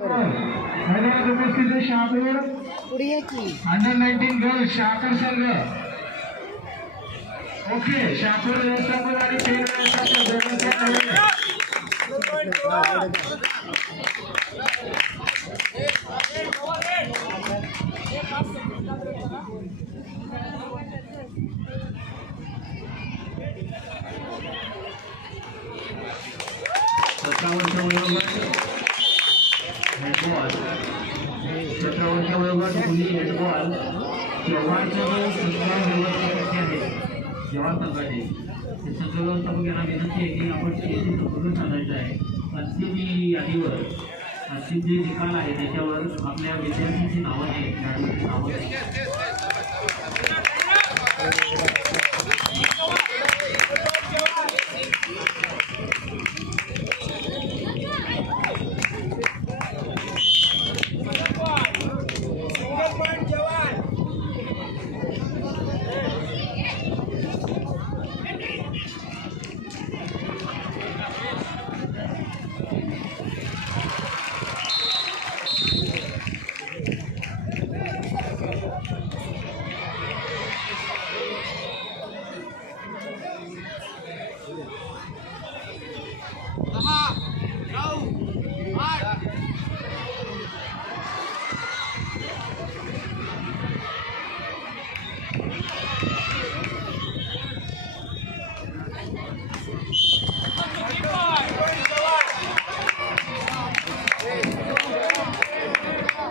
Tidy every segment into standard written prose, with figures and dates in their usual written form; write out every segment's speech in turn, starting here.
मैदानात उपस्थित आहे शहापूर अंडर 19 गर्ल्स शहापूर संघ. ओके, शहापूर व्यवस्थापन आणि पेन व्यवस्थापन दोघांचे सतरावरच्या वयोगट मुली हँडबॉल जवानचे जवान संघाचे ते संघ व्यवस्थापक यांना विनंती आहे की आपण शेती संपूर्ण सांगायचं आहे. अंतिम यादीवर अंतिम जे निकाल आहे त्याच्यावर आपल्या विद्यार्थ्यांची नावं आहेत, खेळाडूंची नावं आहेत.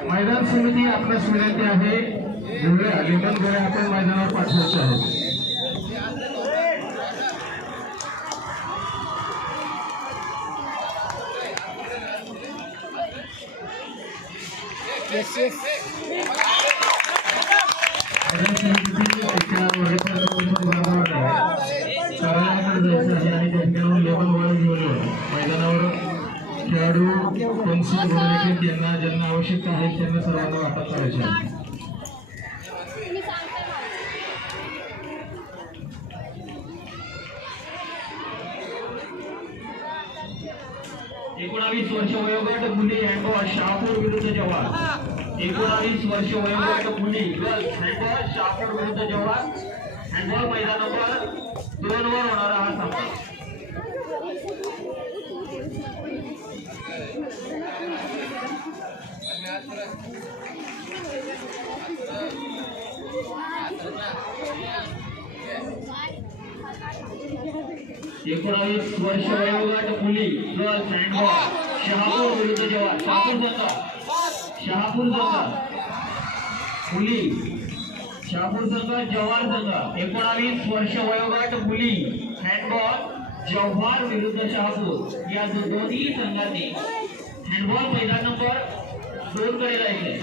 मैदान समिती आपल्यास विनंती आहे, लेखन गोळ्या आपण मैदानावर पाठवायचे आहेत. मैदानावर खेळाडू त्यांना ज्यांना आवश्यकता आहे त्यांना सर्वांना वाटप करायचे आहे. एकोणावीस वर्ष वयोगट मुली हँडबॉल शहापूर विरुद्ध जवान. 19 वर्ष वयोगट मुली गर्ल्स हँडबॉल शहापूर विरुद्ध जवान. हँडबॉल मैदान नंबर 2 वर होणारा हा सामना. एकोणावीस वर्ष वयोगट मुली गर्ल्स हँडबॉल शहापूर विरुद्ध जवान. शहापूर संघ मुली शहापूर संघ जवान संघ. 19 वर्ष वयोगट मुली हँडबॉल जव्हार विरुद्ध शहापूर. या दोन्ही संघांनी हँडबॉल मैदान नंबर 2 कडे जायचे.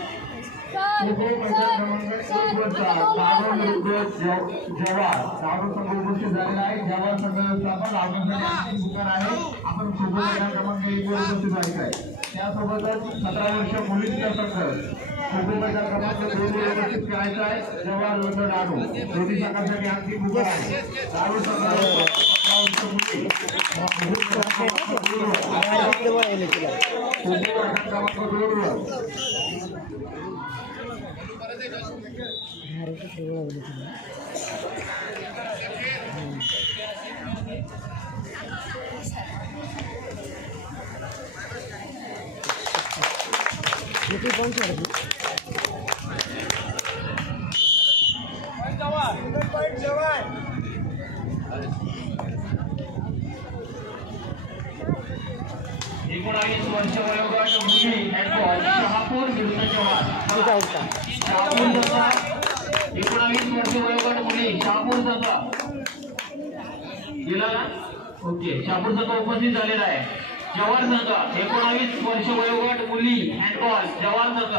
मैदान क्रमांक 1 वरचा दारू विरुद्ध जवार. दारू संघ उपस्थित झालेला आहे. जवार संघ व्यवस्थापन आहे. आपण खो मैदान क्रमांक 1 वर उपस्थित व्हायचं आहे. त्यासोबतच 17 वर्ष मुलींचा संघ खो मैदान क्रमांक 2 वर उपस्थित करायचा आहे. जवार विरुद्ध दारू दोन्ही संघांसाठी अंतिम उभा आहे. दारू संघ एकोणावीस वर्ष वयोगट मुली हँडबॉल शहापूर विरुद्ध जवान. 19 वर्ष वयोगट मुली शहापूर संघ गेला ना. ओके, शहापूर संघ उपस्थित झालेला आहे. जवान संघ 19 वर्ष वयोगट मुली हँडबॉल जवान संघ.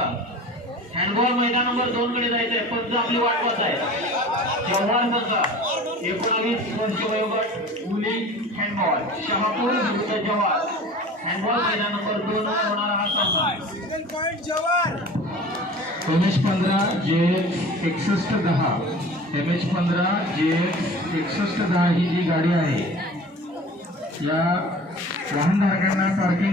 हँडबॉल मैदान नंबर 2 कडे जायचंय. पंच आपली वाट पाहत आहे. जवान संघ 19 वर्ष वयोगट मुली हँडबॉल शहापूर विरुद्ध जवान. हँडबॉल मैदान नंबर 2 वर होणारा हा सामना. MS15 JX 6110 MS15 JX 6110 ही जी गाडी आहे या वाहनधारकांना पार्किंग